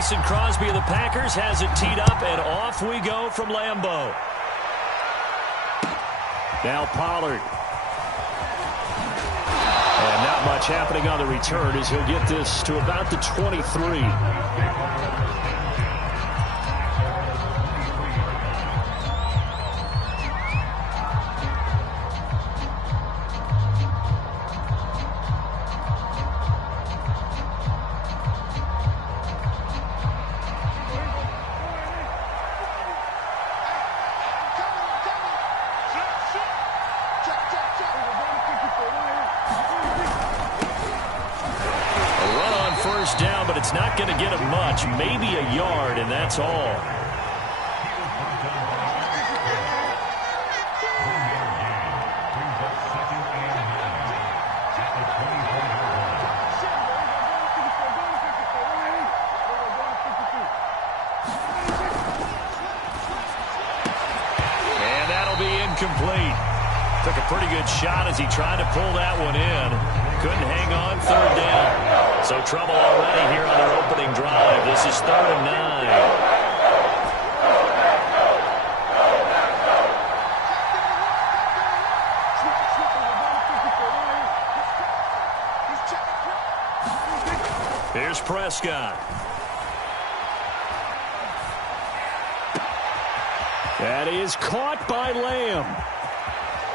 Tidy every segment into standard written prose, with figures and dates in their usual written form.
Mason Crosby of the Packers has it teed up, and off we go from Lambeau. Now Pollard. And not much happening on the return as he'll get this to about the 23. Down, but it's not going to get him much, maybe a yard, and that's all. And that'll be incomplete. Took a pretty good shot as he tried to pull that one in. Couldn't hang on third down. So trouble already here on their opening drive. This is 3rd and 9. Here's Prescott. That is caught by Lamb.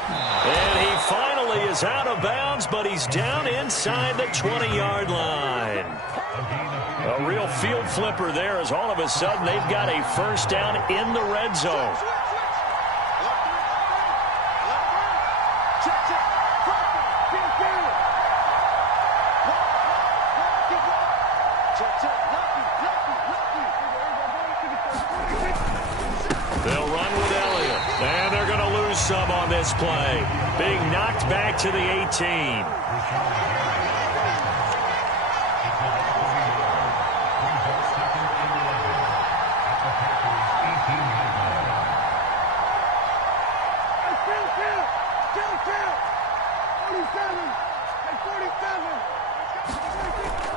And he finally is out of bounds, but he's down inside the 20-yard line. A real field flipper there as all of a sudden they've got a first down in the red zone. They'll run with Elliott, and they're going to lose some on this play. Being knocked back to the 18.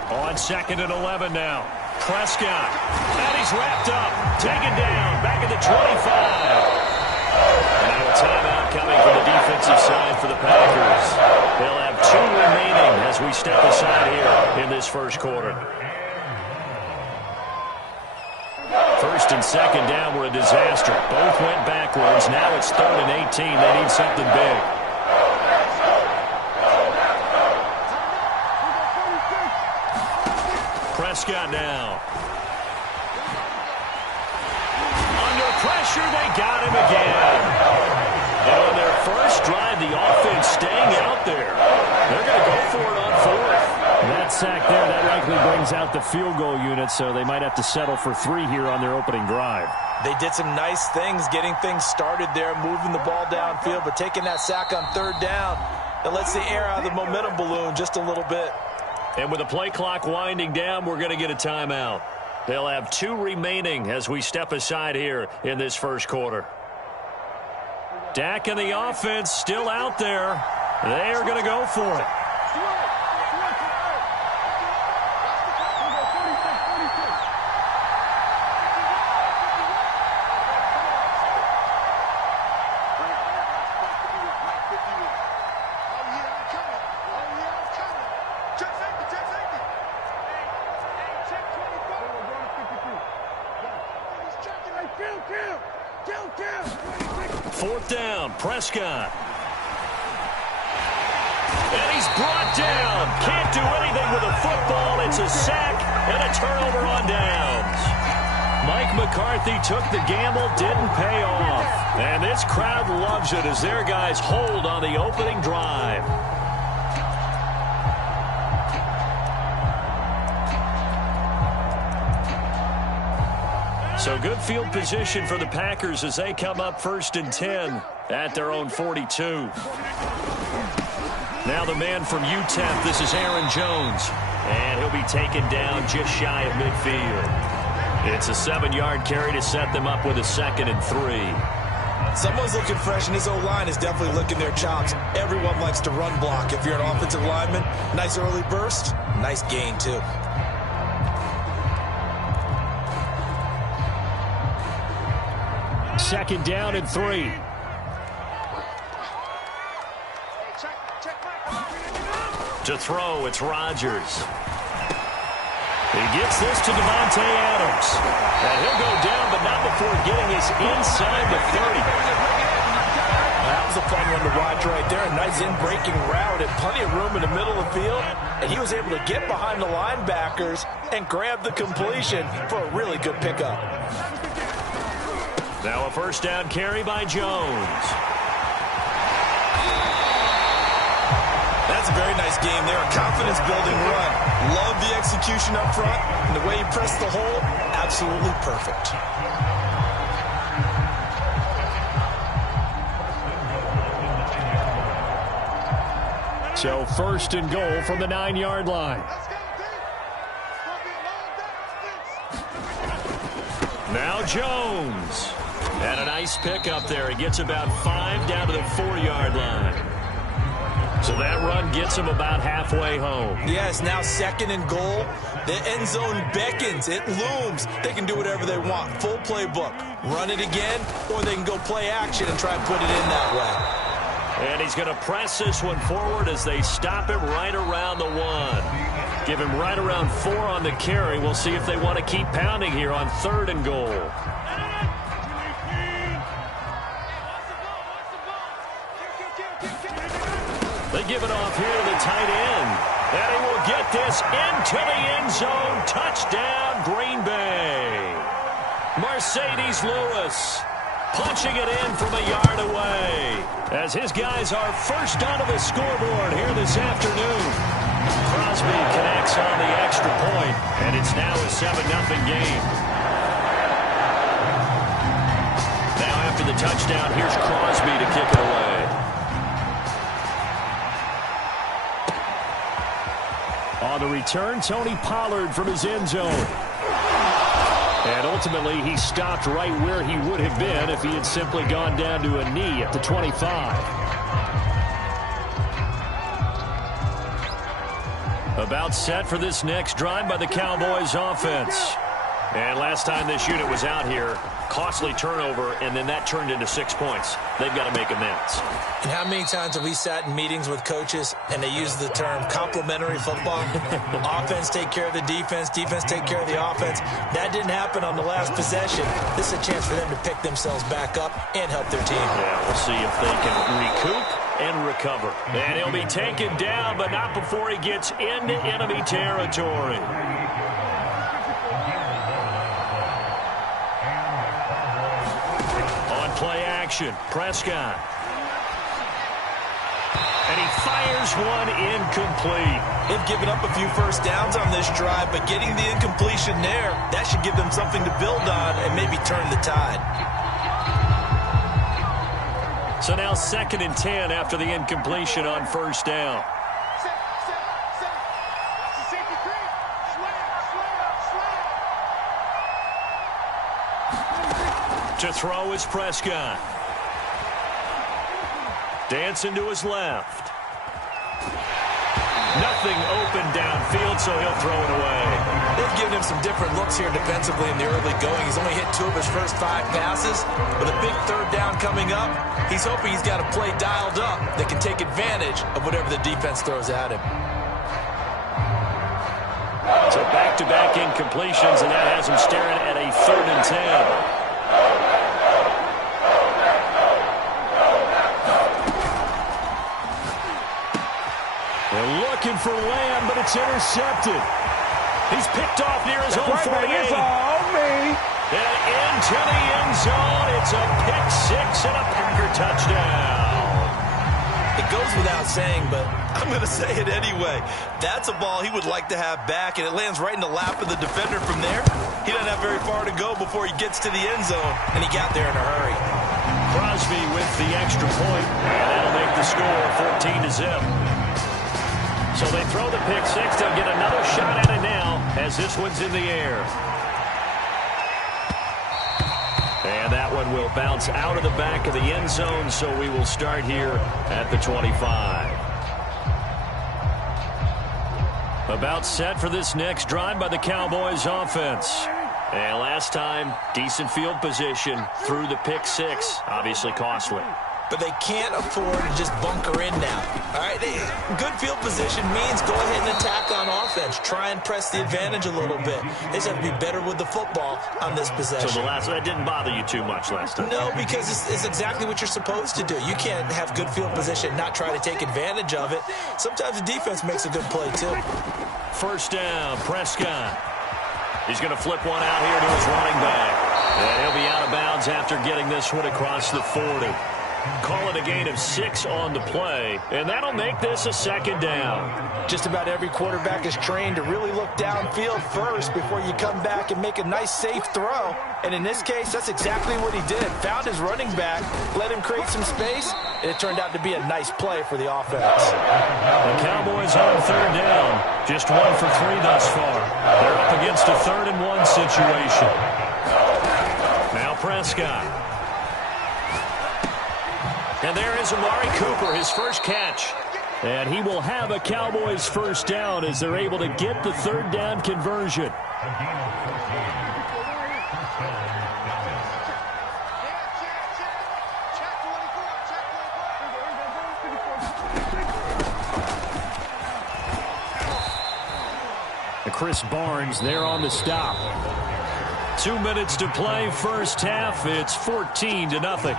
On 2nd and 11 now. Prescott. And he's wrapped up. Taken down. Back at the 25. And now a timeout coming from the defensive side for the Packers. They'll have 2 remaining as we step aside here in this first quarter. 1st and 2nd down were a disaster. Both went backwards. Now it's 3rd and 18. They need something big. Prescott now. Under pressure, they got him again. And on their first drive, the offense staying out there. They're going to go for it on 4th. And that sack there, that likely brings out the field goal unit, so they might have to settle for 3 here on their opening drive. They did some nice things getting things started there, moving the ball downfield, but taking that sack on 3rd down, it lets the air out of the momentum balloon just a little bit. And with the play clock winding down, we're going to get a timeout. They'll have 2 remaining as we step aside here in this first quarter. Dak and the offense still out there. They are going to go for it. Prescott. And he's brought down. Can't do anything with a football. It's a sack and a turnover on downs. Mike McCarthy took the gamble, didn't pay off. And this crowd loves it as their guys hold on the opening drive. So good field position for the Packers as they come up 1st and 10 at their own 42. Now the man from UTEP, this is Aaron Jones. And he'll be taken down just shy of midfield. It's a 7-yard carry to set them up with a 2nd and 3. Someone's looking fresh, and his O-line is definitely licking their chops. Everyone likes to run block. If you're an offensive lineman, nice early burst, nice gain too. 2nd down and 3. To throw, it's Rodgers. He gets this to Davante Adams. And he'll go down, but not before getting his inside the 30. That was a fun one to watch right there. A nice in-breaking route and plenty of room in the middle of the field. And he was able to get behind the linebackers and grab the completion for a really good pickup. Now a 1st down carry by Jones. That's a very nice game there. A confidence-building run. Love the execution up front. And the way he pressed the hole, absolutely perfect. So 1st and goal from the 9-yard line. Now Jones. And a nice pick up there. He gets about 5 down to the 4-yard line. So that run gets him about halfway home. Yes, now 2nd and goal. The end zone beckons. It looms. They can do whatever they want. Full playbook. Run it again, or they can go play action and try and put it in that way. And he's going to press this one forward as they stop him right around the 1. Give him right around 4 on the carry. We'll see if they want to keep pounding here on 3rd and goal. They give it off here to the tight end. And he will get this into the end zone. Touchdown, Green Bay. Mercedes Lewis punching it in from a yard away as his guys are first onto the scoreboard here this afternoon. Crosby connects on the extra point, and it's now a 7-0 game. Now after the touchdown, here's Crosby to kick it away. On the return, Tony Pollard from his end zone. And ultimately, he stopped right where he would have been if he had simply gone down to a knee at the 25. About set for this next drive by the Cowboys offense. And last time this unit was out here, costly turnover, and then that turned into 6 points. They've got to make amends. And how many times have we sat in meetings with coaches and they use the term complementary football? Offense take care of the defense, defense take care of the offense. That didn't happen on the last possession. This is a chance for them to pick themselves back up and help their team. Yeah, we'll see if they can recoup and recover. And he'll be taken down, but not before he gets into enemy territory. Play action. Prescott. And he fires one incomplete. They've given up a few first downs on this drive, but getting the incompletion there, that should give them something to build on and maybe turn the tide. So now 2nd and 10 after the incompletion on 1st down. To throw is Prescott. Dancing to his left. Nothing open downfield, so he'll throw it away. They've given him some different looks here defensively in the early going. He's only hit 2 of his first 5 passes. With a big 3rd down coming up, he's hoping he's got a play dialed up that can take advantage of whatever the defense throws at him. So back-to-back incompletions, and that has him staring at a 3rd and 10. They're looking for Lamb, but it's intercepted. He's picked off near his own 48. It's all me. And into the end zone. It's a pick-6 and a Packer touchdown. It goes without saying, but I'm going to say it anyway. That's a ball he would like to have back, and it lands right in the lap of the defender from there. He doesn't have very far to go before he gets to the end zone, and he got there in a hurry. Crosby with the extra point, and that'll make the score 14-0. So they throw the pick-6. They'll get another shot at it now as this one's in the air. And that one will bounce out of the back of the end zone, so we will start here at the 25. About set for this next drive by the Cowboys offense. And last time, decent field position through the pick six. Obviously costly. But they can't afford to just bunker in now. All right, good field position means go ahead and attack on offense. Try and press the advantage a little bit. They just have to be better with the football on this possession. So that didn't bother you too much last time? No, because it's exactly what you're supposed to do. You can't have good field position, not try to take advantage of it. Sometimes the defense makes a good play, too. First down, Prescott. He's going to flip one out here to his running back. And he'll be out of bounds after getting this one across the 40. Call it a gain of 6 on the play, and that'll make this a second down. Just about every quarterback is trained to really look downfield first before you come back and make a nice, safe throw. And in this case, that's exactly what he did. Found his running back, let him create some space, and it turned out to be a nice play for the offense. The Cowboys on third down, just 1 for 3 thus far. They're up against a 3rd and 1 situation. Now Prescott. And there is Amari Cooper, his first catch. And he will have a Cowboys first down as they're able to get the 3rd down conversion. Chris Barnes there on the stop. 2 minutes to play, first half. It's 14-0.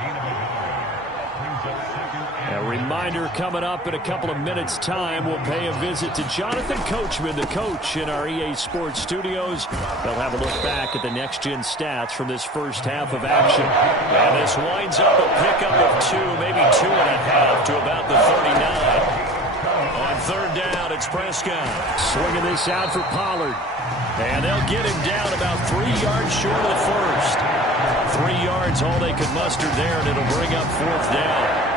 A reminder coming up in a couple of minutes' time. We'll pay a visit to Jonathan Coachman, the coach in our EA Sports studios. They'll have a look back at the next-gen stats from this first half of action. And this winds up a pickup of 2, maybe 2.5 to about the 39. On third down, it's Prescott. Swinging this out for Pollard. And they'll get him down about 3 yards short of the first. 3 yards, all they could muster there, and it'll bring up 4th down.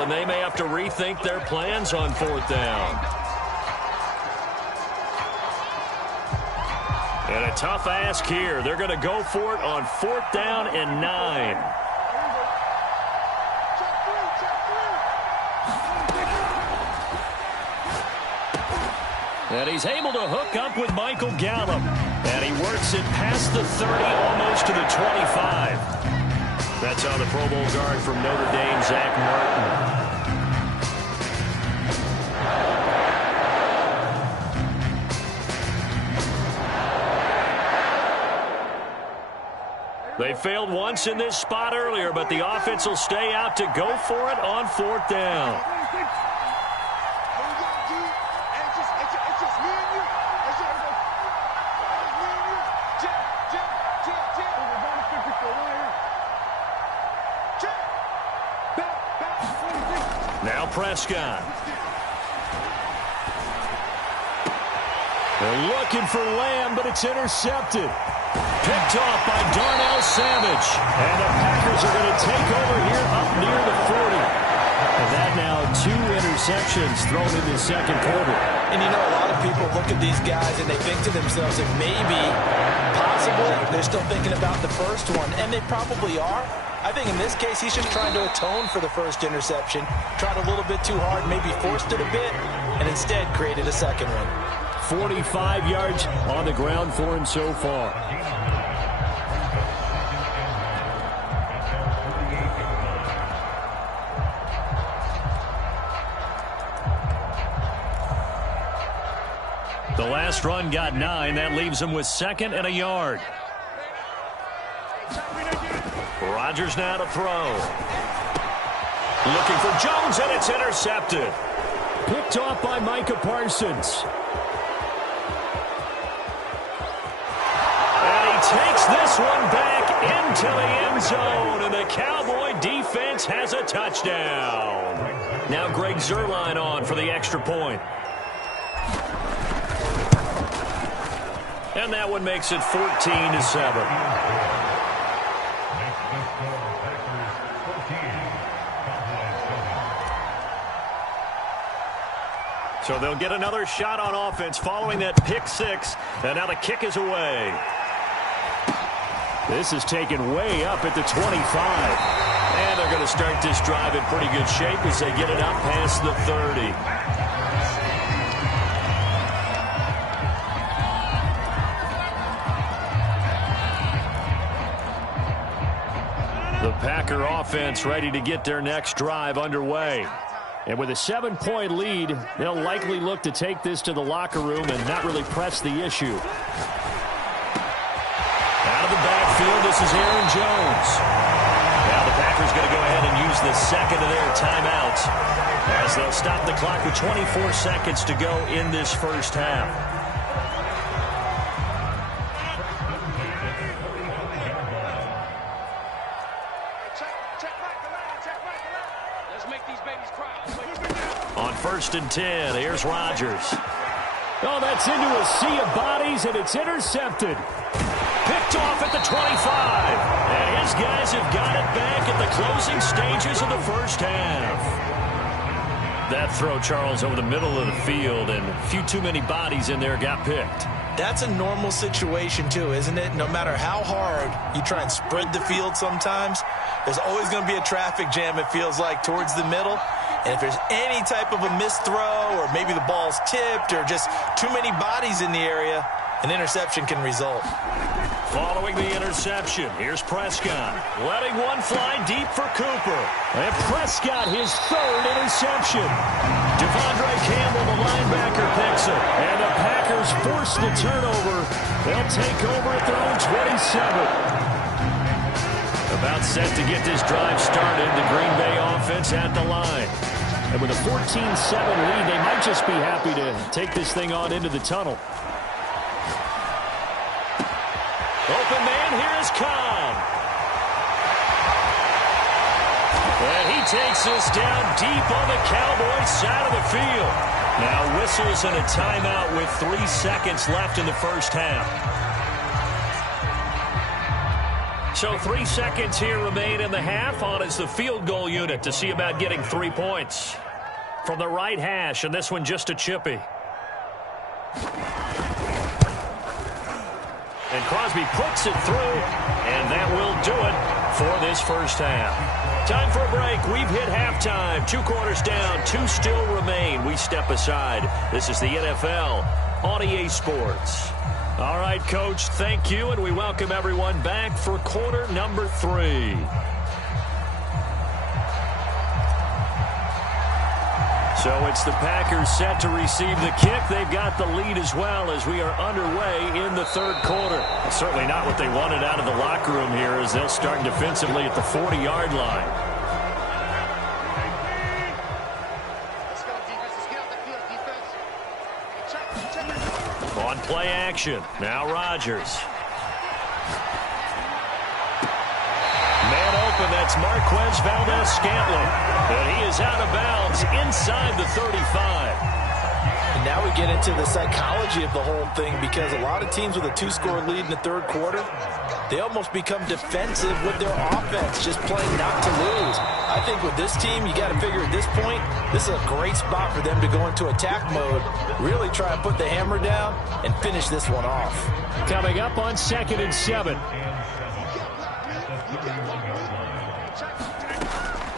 And they may have to rethink their plans on 4th down. And a tough ask here. They're going to go for it on 4th down and 9. And he's able to hook up with Michael Gallup. And he works it past the 30, almost to the 25. That's on the Pro Bowl guard from Notre Dame, Zach Martin. They failed once in this spot earlier, but the offense will stay out to go for it on 4th down. Now Prescott. They're looking for Lamb, but it's intercepted. Picked off by Darnell Savage. And the Packers are going to take over here up near the 40. And that now 2 interceptions thrown in the second quarter. And you know, a lot of people look at these guys and they think to themselves that maybe, possibly, they're still thinking about the first one. And they probably are. I think in this case, he's just trying to atone for the first interception. Tried a little bit too hard, maybe forced it a bit, and instead created a second one. 45 yards on the ground for him so far. The last run got 9. That leaves him with 2nd and a yard. Rodgers now to throw. Looking for Jones, and it's intercepted. Picked off by Micah Parsons. And he takes this one back into the end zone, and the Cowboy defense has a touchdown. Now Greg Zuerlein on for the extra point. And that one makes it 14-7. So they'll get another shot on offense following that pick 6. And now the kick is away. This is taken way up at the 25. And they're going to start this drive in pretty good shape as they get it up past the 30. The Packer offense ready to get their next drive underway. And with a 7-point lead, they'll likely look to take this to the locker room and not really press the issue. Out of the backfield, this is Aaron Jones. Now the Packers going to go ahead and use the second of their timeouts as they'll stop the clock with 24 seconds to go in this first half. On 1st and 10, here's Rodgers. Oh, that's into a sea of bodies, and it's intercepted. Picked off at the 25. And his guys have got it back at the closing stages of the first half. That throw, Charles, over the middle of the field, and a few too many bodies in there got picked. That's a normal situation, too, isn't it? No matter how hard you try and spread the field sometimes, there's always going to be a traffic jam, it feels like, towards the middle. And if there's any type of a missed throw or maybe the ball's tipped or just too many bodies in the area, an interception can result. Following the interception, here's Prescott. Letting one fly deep for Cooper. And Prescott, his third interception. Devondre Campbell, the linebacker, picks it. And the Packers force the turnover. They'll take over at their own 27. About set to get this drive started. The Green Bay offense at the line. And with a 14-7 lead, they might just be happy to take this thing on into the tunnel. Open man, here is Cobb. And he takes this down deep on the Cowboys side of the field. Now whistles and a timeout with 3 seconds left in the first half. So 3 seconds here remain in the half. On is the field goal unit to see about getting 3 points. From the right hash, and this one just a chippy. And Crosby puts it through, and that will do it for this first half. Time for a break. We've hit halftime. 2 quarters down, 2 still remain. We step aside. This is the NFL on EA Sports. All right, Coach, thank you, and we welcome everyone back for quarter number 3. So it's the Packers set to receive the kick. They've got the lead as well as we are underway in the third quarter. Certainly not what they wanted out of the locker room here as they'll start defensively at the 40-yard line. On play action, now Rodgers. Man open, that's Marquez Valdez-Scantling. And he is out of bounds inside the 35. And now we get into the psychology of the whole thing because a lot of teams with a 2-score lead in the third quarter, they almost become defensive with their offense, just playing not to lose. I think with this team, you got to figure at this point, this is a great spot for them to go into attack mode, really try and put the hammer down and finish this one off. Coming up on 2nd and 7.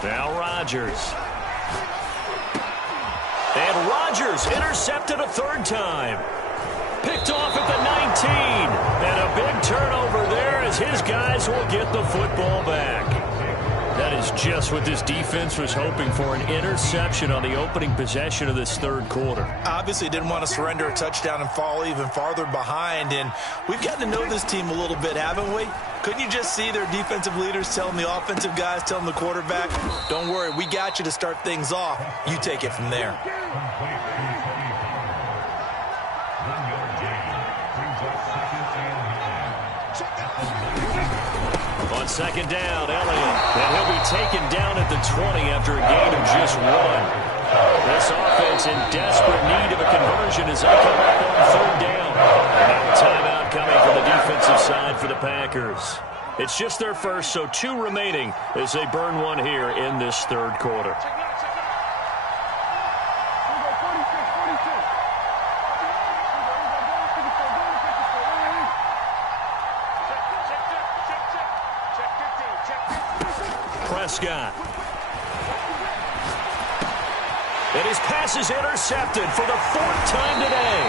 Now Rodgers. And Rodgers intercepted a 3rd time. Picked off at the 19. And a big turnover there as his guys will get the football back. That is just what this defense was hoping for, an interception on the opening possession of this third quarter. Obviously didn't want to surrender a touchdown and fall even farther behind. And we've gotten to know this team a little bit, haven't we? Couldn't you just see their defensive leaders telling the offensive guys, telling the quarterback, don't worry, we got you to start things off. You take it from there. On 2nd down, Elliott. And he'll be taken down at the 20 after a gain of just 1. This offense in desperate need of a conversion as they come up on 3rd down. And now a timeout coming from the defensive side for the Packers. It's just their first, so 2 remaining as they burn one here in this third quarter. Prescott. And his pass is intercepted for the 4th time today.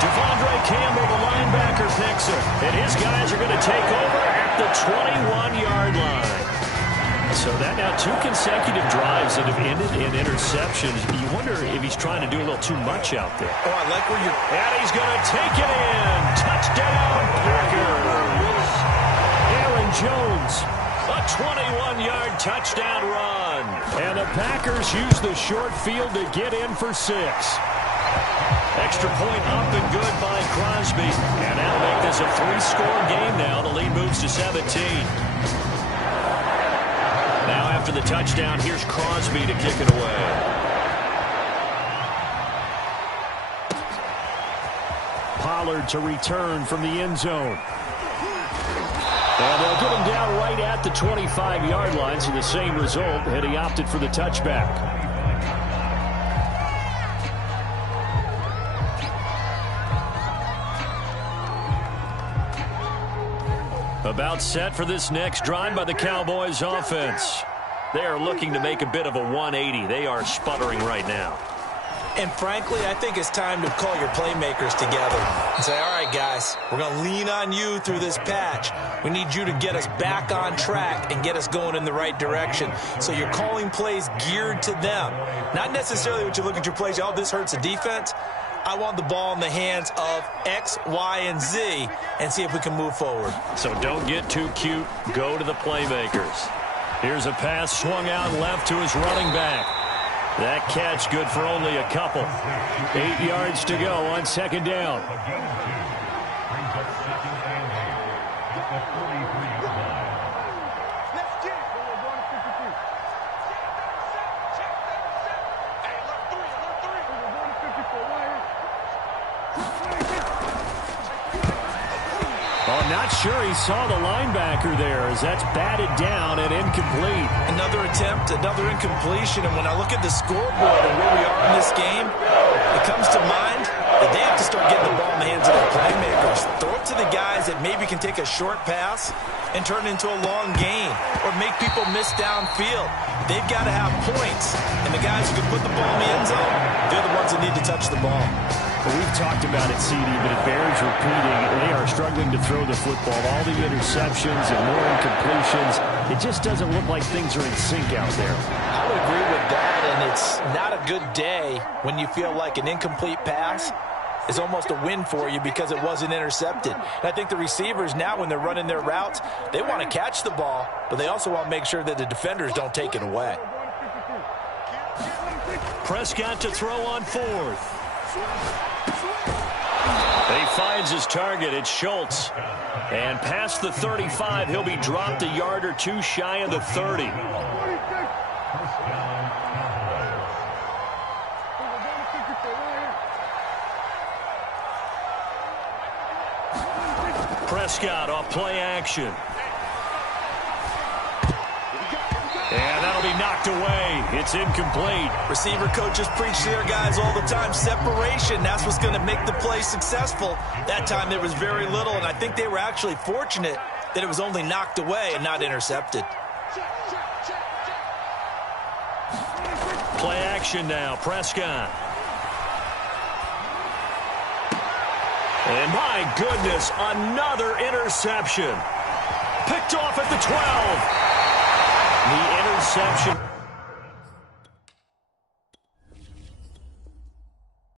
Devondre Campbell, the linebacker, picks it. And his guys are going to take over at the 21-yard line. So that now 2 consecutive drives that have ended in interceptions. You wonder if he's trying to do a little too much out there. Oh, I like where you're... And he's going to take it in. Touchdown, Packers. Aaron Jones, a 21-yard touchdown run. And the Packers use the short field to get in for 6. Extra point up and good by Crosby. And that'll make this a 3-score game now. The lead moves to 17. Now after the touchdown, here's Crosby to kick it away. Pollard to return from the end zone. And they'll get him down right at the 25-yard line, so the same result, and he opted for the touchback. About set for this next drive by the Cowboys offense. They are looking to make a bit of a 180. They are sputtering right now. And frankly, I think it's time to call your playmakers together and say, all right, guys, we're going to lean on you through this patch. We need you to get us back on track and get us going in the right direction. So you're calling plays geared to them. Not necessarily what you look at your plays, oh, this hurts the defense. I want the ball in the hands of X, Y, and Z and see if we can move forward. So don't get too cute. Go to the playmakers. Here's a pass swung out left to his running back. That catch good for only a couple. 8 yards to go on 2nd down. Not sure he saw the linebacker there as that's batted down and incomplete. Another attempt, another incompletion, and when I look at the scoreboard and where we are in this game, it comes to mind that they have to start getting the ball in the hands of their playmakers. Throw it to the guys that maybe can take a short pass and turn it into a long gain or make people miss downfield. They've got to have points, and the guys who can put the ball in the end zone, they're the ones that need to touch the ball. Well, we've talked about it, CD, but it bears repeating. They are struggling to throw the football. All the interceptions and more incompletions. It just doesn't look like things are in sync out there. I would agree with that, and it's not a good day when you feel like an incomplete pass is almost a win for you because it wasn't intercepted. And I think the receivers now, when they're running their routes, they want to catch the ball, but they also want to make sure that the defenders don't take it away. Prescott to throw on 4th. He finds his target. It's Schultz. And past the 35, he'll be dropped a yard or 2 shy of the 30. Prescott off play action. And that'll be knocked away. It's incomplete. Receiver coaches preach to their guys all the time. Separation, that's what's going to make the play successful. That time there was very little, and I think they were actually fortunate that it was only knocked away and not intercepted. Play action now, Prescott. And my goodness, another interception. Picked off at the 12. The interception.